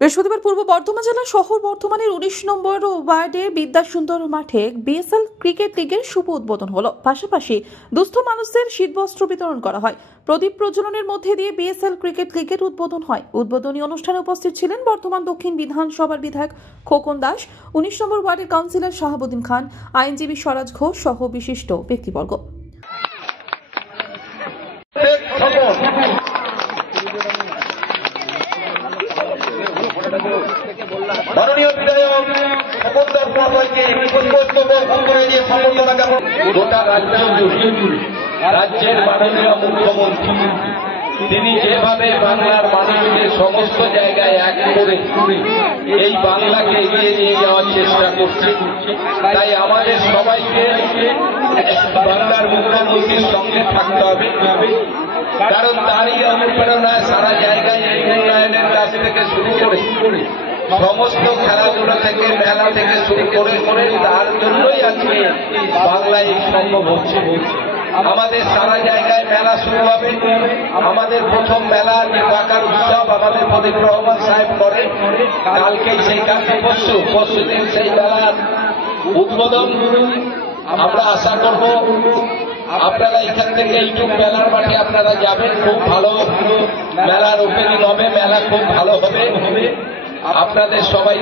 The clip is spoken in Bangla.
বৃহস্পতিবার পূর্ব বর্ধমান জেলার শহর বর্ধমানের ১৯ নম্বর ওয়ার্ডে বিদ্যাসুন্দর মাঠে বিএসএল ক্রিকেট লিগের শুভ উদ্বোধন হলো। পাশাপাশি দুস্থ মানুষদের শীতবস্ত্র বিতরণ করা হয়। প্রদীপ প্রজ্বলনের মধ্যে দিয়ে বিএসএল ক্রিকেট লিগের উদ্বোধন হয়। উদ্বোধনী অনুষ্ঠানে উপস্থিত ছিলেন বর্ধমান দক্ষিণ বিধানসভার বিধায়ক খোকন দাস, ১৯ নম্বর ওয়ার্ডের কাউন্সিলর শাহাবুদ্দিন খান, আইনজীবী স্বরাজ ঘোষ সহ বিশিষ্ট ব্যক্তিবর্গ। মাননীয় বিধায়ক খোকন দাস মহাশয়কে গোটা রাজ্যের মাননীয় মুখ্যমন্ত্রী তিনি যেভাবে বাংলার মানুষকে সমস্ত জায়গায় এক করে এই বাংলাকে এগিয়ে নিয়ে যাওয়ার চেষ্টা করছে, তাই আমাদের সবাইকে বাংলার মুখ্যমন্ত্রীর সঙ্গে থাকতে হবে। কারণ তারই অনুপ্রেরণায় সারা জায়গায় এই উন্নয়নের কাজ থেকে শুরু করে সমস্ত খেলাধুলা থেকে মেলা থেকে শুরু করে তার জন্যই আজকে বাংলায় এই সম্ভব হচ্ছে। আমাদের সারা জায়গায় মেলা শুরু হবে। আমাদের প্রথম মেলা যে বাঁকার উৎসব আমাদের প্রদীপ রহমান সাহেব করে, কালকেই সেই কালকে পরশু দিন সেই মেলার উদ্বোধন। আমরা আশা করব আপনারা এখান থেকে এইটুক মেলার মাঠে আপনারা যাবেন, খুব ভালো মেলার ওপেনিং হবে, মেলা খুব ভালো হবে। আপনাদের সবাই